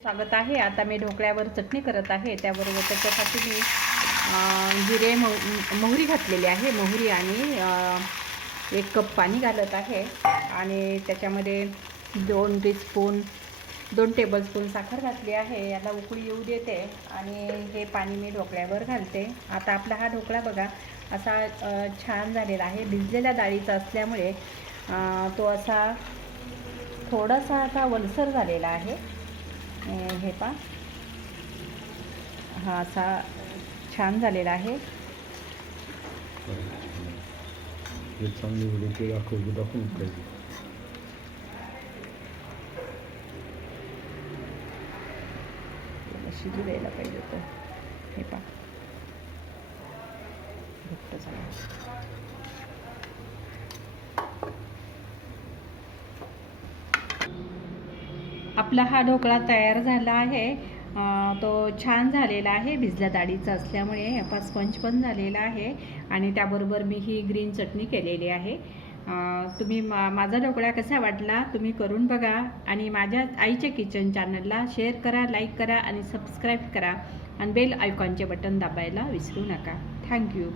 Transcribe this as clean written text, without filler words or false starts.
स्वागत आहे। आता मी ढोकळ्यावर चटणी करत आहे। त्याबरोबर त्याच्यासाठी मी जिरे मोहरी घातलेली आहे। मोहरी आणि 1 कप पाणी घालत आहे आणि त्याच्यामध्ये 2 टेबलस्पून साखर घातली आहे। याला उकळी येऊ देते आणि हे पाणी मी ढोकळ्यावर घालते। आता आपला हा ढोकळा बघा असा छान झालेला आहे। भिजलेल्या डाळीचा असल्यामुळे तो असा थोडासा आता वलसर झालेला आहे। हे पा हा असा छान झालेला आहे। शिजू द्यायला पाहिजे होतं। हे पा घट्ट झाला। आपला हा ढोकळा तयार झाला आहे। तो छान झालेला आहे भिजल्या डाळीचा असल्यामुळे। आता स्पंज पण झालेला आहे आणि त्याबरोबर मी ही ग्रीन चटणी केलेली आहे। तुम्ही माझा ढोकळा कसा वाटला तुम्ही करून बघा आणि माझ्या आईच्या किचन चॅनलला शेअर करा, लाईक करा आणि सबस्क्राईब करा आणि बेल आयकॉनचे बटन दाबायला विसरू नका। थँक्यू।